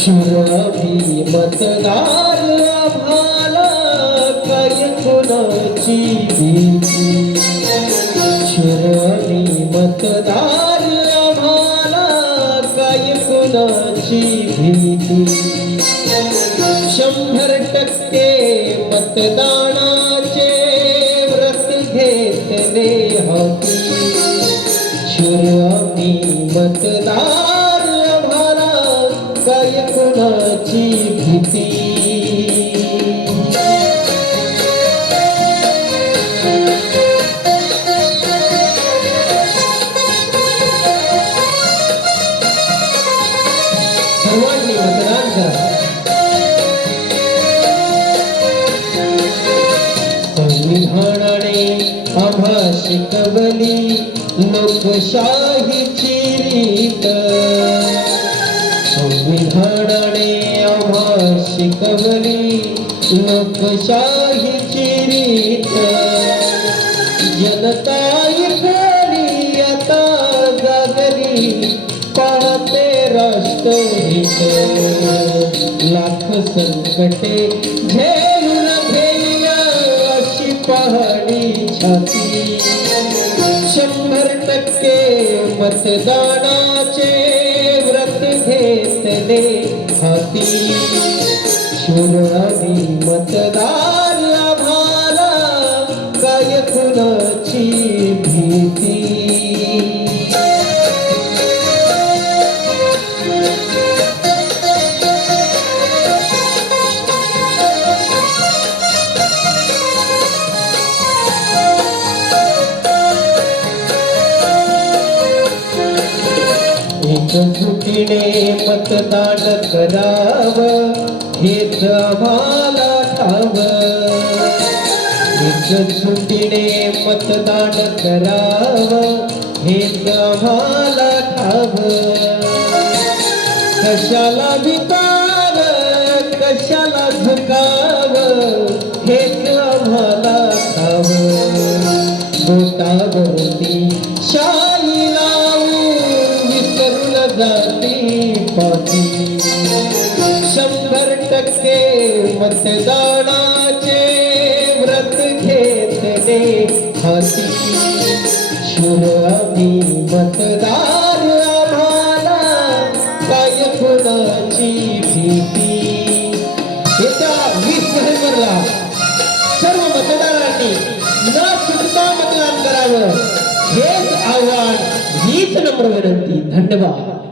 शिरावी मतदार आम्हाला काय कोणाची भीती. शिरावी मतदार आम्हाला काय कोणाची भीती. 100% मतदानाचे व्रत घेतले हाती. शिरावी मतदार काय कोणाची भीती. सर्वांनी मतदान करा. संविधानाने आम्हा शिकवली लोकशाहीची रीत. संविधानाने आम्हा शिकवली लोकशाहीची रीत. जनता इकली आता जागली पाहते राष्ट्रहित. लाख संकटे झेलून घेऊया अशी पहाडी छाती. 100% मतदानाचे व्रत घेतले हाती. शिरावी मतदार आम्हाला काय कुणाची भीती. एकजुटीने मतदान करावं हेच आम्हाला ठावं. एकजुटीने मतदान करावं हेच आम्हाला ठावं. कशाला भिकावं कशाला झुकावं हेच आम्हाला ठावं. बोटावरती शाई जाती पाती. 100% मतदानाचे व्रत घेतले हाती. शिरावी मतदार आम्हाला काय कोणाची भीती. येत्या 20 नोव्हेंबरला सर्व मतदारांनी न चुकता मतदान करावं हेच आव्हान हीच नम्र विनंती. धन्यवाद.